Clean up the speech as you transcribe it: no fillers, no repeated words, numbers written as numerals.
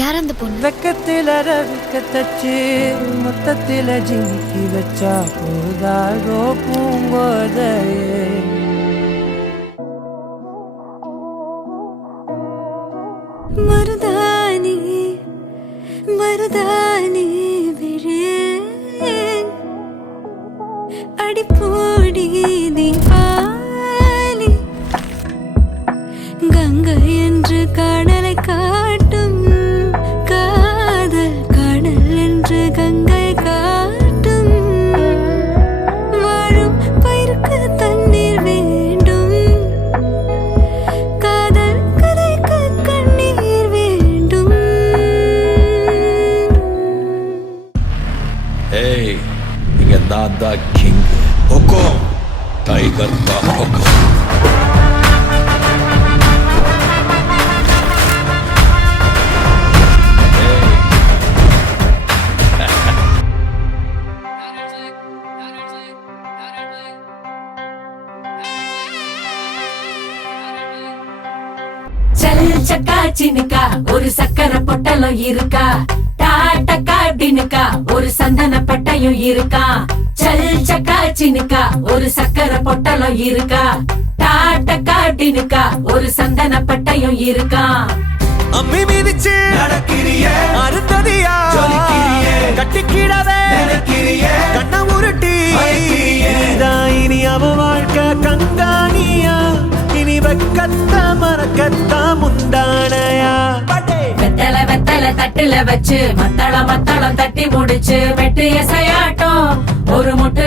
யார் அந்த பொண்ணு? வெக்கத்தில ரவிக்க தச்சு மொத்தத்தில ஜிமிக்கி வச்சா போதாதோ பூங்கோதையே. மருதானி மருதானி விழே அடிப்போடி தீபாலி கங்கை என்று கடலை காட்டும் காதல் கடல் என்று கங்கை காட்டும் வாழும் பயிருக்கு தண்ணீர் வேண்டும் காதல் கதைக்கு கண்ணீர் வேண்டும். ஏய் இங்க நான் தான் கிங் ஹொக்கோம் டைகர் தான் ஹொக்கோம். சல் சக்கா சினுக்கா ஒரு சக்கரை பொட்டலம் இருக்கா, டாட்டக்கா டினுக்கா ஒரு சந்தன பட்டையும் இருக்கா. சல் சக்கா சினுக்கா ஒரு சக்கரை பொட்டலம் இருக்கா, டாட்டக்கா டினுக்கா ஒரு சந்தன பட்டையும் இருக்கா. அம்மி மிதிச்சு நடக்கிறியே அருந்ததியா ஜொலிக்கிறியே கட்டிக்கிடவே நினைக்கிறியே கண்ண உருட்டி இனிதான் இனி அவ வாழ்க்கை கங்காணியா இனி வெக்கத்த மறக்கத்த முந்தானையா. வெத்தலை வெத்தலை தட்டுல வச்சு மத்தளம் மத்தளம் தட்டி முடிச்சு வெட்டு எசையாட்டம் ஒரு முட்டு